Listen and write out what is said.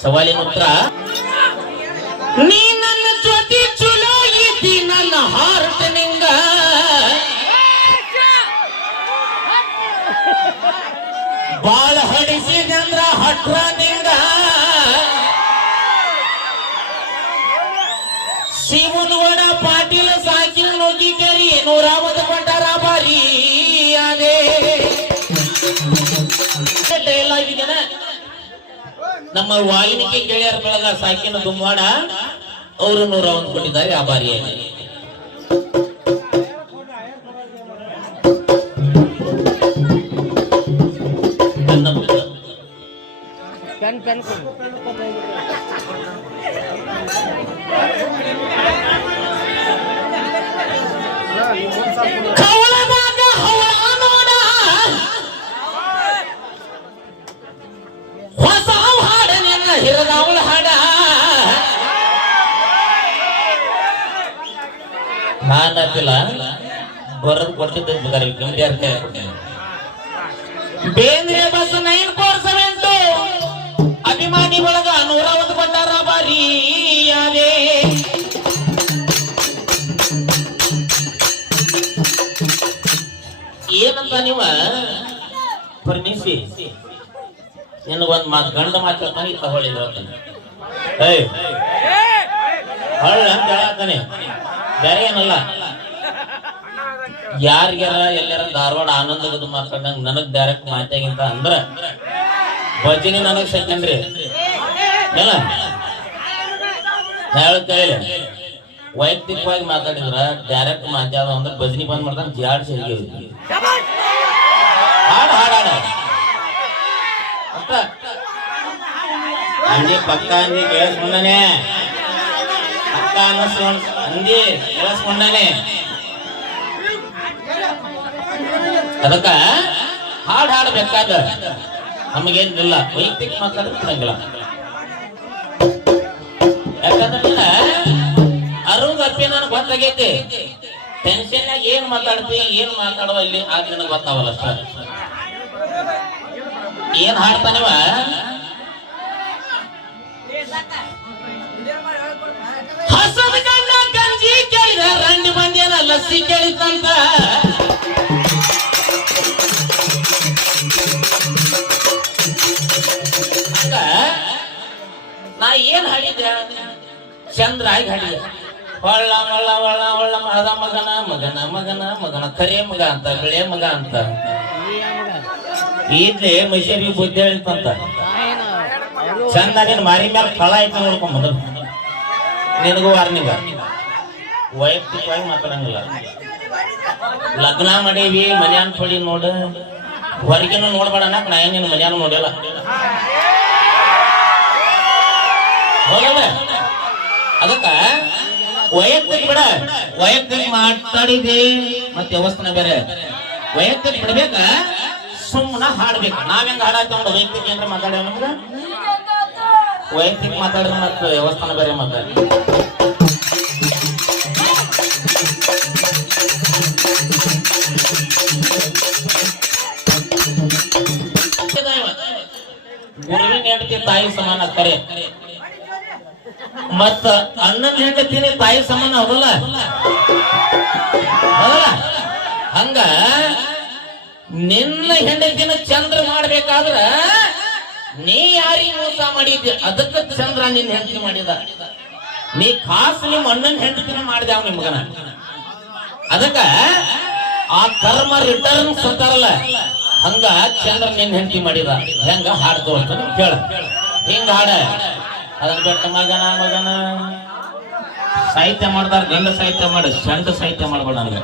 ಸವಾಲಿನ ಉತ್ತರ? ನೀ ನನ್ನ ಜೊತೆ ಚಲೋ ಇದ್ದಿ, ನನ್ನ ಹಾರ್ಟ್ ನಿಂಗ. ಬಾಳ ಹಡಿಸಿದಂದ್ರ ಹಟ್ರ ನಿಂಗ. ಶಿವನಗೌಡ ಪಾಟೀಲ ಸಾಕಿನ ನೋಗಿ ಕರಿ ನೂರಾವದ ಪಂಟಾರ ಬಾರಿ ಅದೇ ಡೈಲಾಗ್ ಇದೆನ ನಮ್ಮ ವಾಲ್ಮೀಕಿ ಗೆಳೆಯರ ಬೆಳಗ ಸಾಕಿನ ದುಮ್ವಾಡ ಅವರು ನೂರ ಒಂದು ಕೊಟ್ಟಿದ್ದಾರೆ ಆಭಾರಿಯಾಗಿ ಪೆನ್ ನಿನ್ನ ಹಿರದಾವಳ ಹಾಡ ನಾನತ್ತಿಲ್ಲ ಬರದ್ ಕೊಟ್ಟಿದ್ದ ವಿದ್ಯಾರ್ಥಿ ಬೇಂದ್ರೆ ಬಸ್ ಅಭಿಮಾನಿ ಒಳಗ ನೂರ ಒಂದು ಬಂಡಾರ ಬಾರಿ ಏನಂತ ನೀವ? ಪರ್ಮಿಸಿ ನಿನಗೊಂದ್ ಮಾತು ಗಂಡ ಮಾತಾಡ್ತಾನೆ ಈ ತಗೊಳ್ಳಿ ಹೇಳ್ತಾನೆ. ಏಯ್, ಹಳ್ಳ ಅಂತ ಬೇರೆ ಏನಲ್ಲ. ಯಾರ್ಯಾರ ಎಲ್ಲಾರ ಧಾರವಾಡ ಆನಂದಗದ ಮಾತಾಡಂಗ್ ನನಗ್ ಡೈರೆಕ್ಟ್ ಮಾತಾಗಿಂತ ಅಂದ್ರ, ಭಜನೆ ನನಗ್ ಸೆಕೆಂಡ್ರಿ ಎಲ್ಲ ಹೇಳ ವೈಯಕ್ತಿಕವಾಗಿ ಮಾತಾಡಿದ್ರ ಡೈರೆಕ್ಟ್ ಮಾತಾಡ ಅಂದ್ರೆ ಭಜನಿ ಬಂದ್ ಮಾಡ್ತಾನೆ ಜಾಡ್ ಸರಿಗೆ ಹಾಡು ಹಾಡು ಹಾಡು ಅಷ್ಟ ಅಂದಿ ಪಕ್ಕ ಅಂದಿ ಕೇಳಿಸ್ಕೊಂಡನೆ. ಪಕ್ಕ ಅನ್ನಿಸ್ಕೊಂಡ್ ಅಂದಿ ಕೇಳಿಸ್ಕೊಂಡನೆ. ಅದಕ್ಕ ಹಾಡು ಹಾಡಬೇಕಾದ ನಮಗೇನಿಲ್ಲ, ವೈಯಕ್ತಿಕ ಮಾತಾಡೋದು ಬಿಡಂಗಿಲ್ಲ. ಯಾಕಂದ್ರೆ ಅರುಣ್ ಅಪ್ಪಿ ನನಗೆ ಗೊತ್ತಾಗೈತಿ. ಟೆನ್ಷನ್ ಏನ್ ಮಾತಾಡ್ತಿ, ಏನ್ ಮಾತಾಡುವ ಇಲ್ಲಿ ಆಗ ನನಗೆ ಗೊತ್ತಾವಲ್ಲ ಸರ್ ಏನ್ ಹಾಡ್ತಾನವ? ಲಸ್ಸಿ ಕೇಳಿತಂತ. ನಾ ಏನ್ ಹಾಡಿದ್ದೆ ಚಂದ್ರ ಆಗಿ ಹಾಡಿದ. ಹೊಳ್ಳ ಹೊಳ್ಳ ಒಳ್ಳ ಹೊಳ್ಳ ಮದ ಮಗನ ಮಗನ ಮಗನ ಮಗನ, ಕರೆ ಮಗ ಅಂತ, ಬಿಳೆ ಮಗ ಅಂತ. ಈದ್ಲೆ ಮೈಸೂರಿ ಬುದ್ಧಿ ಹೇಳಿತಂತ. ಚಂದ ನಿನ್ ಮಾರಿ ಮೇಲೆ ಫಳ ಆಯ್ತು ನೋಡ್ಕೊಂಡ್ ಮೊದಲು. ನಿನಗೂ ವಾರ್ನಿಗ. ವೈಯಕ್ತಿಕವಾಗಿ ಮಾತಾಡಂಗಿಲ್ಲ. ಲಗ್ನ ಮಾಡೀವಿ, ಮನ್ಯಾನ್ ಪಡಿ ನೋಡ. ಹೊರಗಿನ ನೋಡ್ಬೇಡ ನಾ ಏನ್ ನಿನ್ ಮನ್ಯಾನ ನೋಡಿಲ್ಲ ಅದಕ್ಕ ವೈಯಕ್ತಿಕ ಬಿಡ. ವೈಯಕ್ತಿಕ ಮಾತಾಡಿದಿ. ಮತ್ತೆ ವ್ಯವಸ್ಥಾನ ಬೇರೆ. ವೈಯಕ್ತಿಕ ಬಿಡ್ಬೇಕ? ಸುಮ್ಮನ ಹಾಡ್ಬೇಕ. ನಾವೆಂಗ ಹಾಡಾಯ್ತು ನೋಡ ವೈಯಕ್ತಿಕ ಏನ್ರ ಮಾತಾಡ್ಯಾವ ನಮ್ಗ ವೈಯಕ್ತಿಕ ಮಾತಾಡಿದ್ರೆ ಮತ್ತೆ ವ್ಯವಸ್ಥಾನ ಬೇರೆ ಮಾತಾಡಿ ಗುರುವಿನ ಹೆಂಡತಿ ತಾಯಿ ಸಮಾನ ಕರೆ. ಮತ್ತ ಅಣ್ಣನ ಹೆಂಡತಿನೇ ತಾಯಿ ಸಮಾನ ಹೌದಲ್ಲ? ಹಂಗ ನಿನ್ನ ಹೆಂಡತಿನ ಚಂದ್ರ ಮಾಡ್ಬೇಕಾದ್ರ ನೀ ಯಾರಿಗೆ ಮೋಸ ಮಾಡಿದ್ದೆ? ಅದಕ್ಕ ಚಂದ್ರ ನಿನ್ನ ಹೆಂಡತಿ ಮಾಡಿದ. ನೀ ಖಾಸ್ ನಿಮ್ಮ ಅಣ್ಣನ ಹೆಂಡತಿನ ಮಾಡಿದೆ ಅವ್ ನಿಮ್ಗನ. ಅದಕ್ಕ ಆ ಕರ್ಮ ರಿಟರ್ನ್ ಅಂತಾರಲ್ಲ. ಹಂಗ ಚಂದ್ರ ನಿನ್ ಹೆಂಡತಿ ಮಾಡಿದ, ಹೆಂಗ ಹಾಡ್ತು ಅಂತ ಕೇಳ. ಹಿಂಗ ಹಾಡ. ಅದನ್ನ ಬಿಟ್ಟ ಮಗನ ಮಗನ. ಸಾಹಿತ್ಯ ಮಾಡ್ದಾರ ಗಂಡ ಸಾಹಿತ್ಯ ಮಾಡಿ ಚಂಡ ಸಾಹಿತ್ಯ ಮಾಡ್ಬೇಡ ನನಗೆ.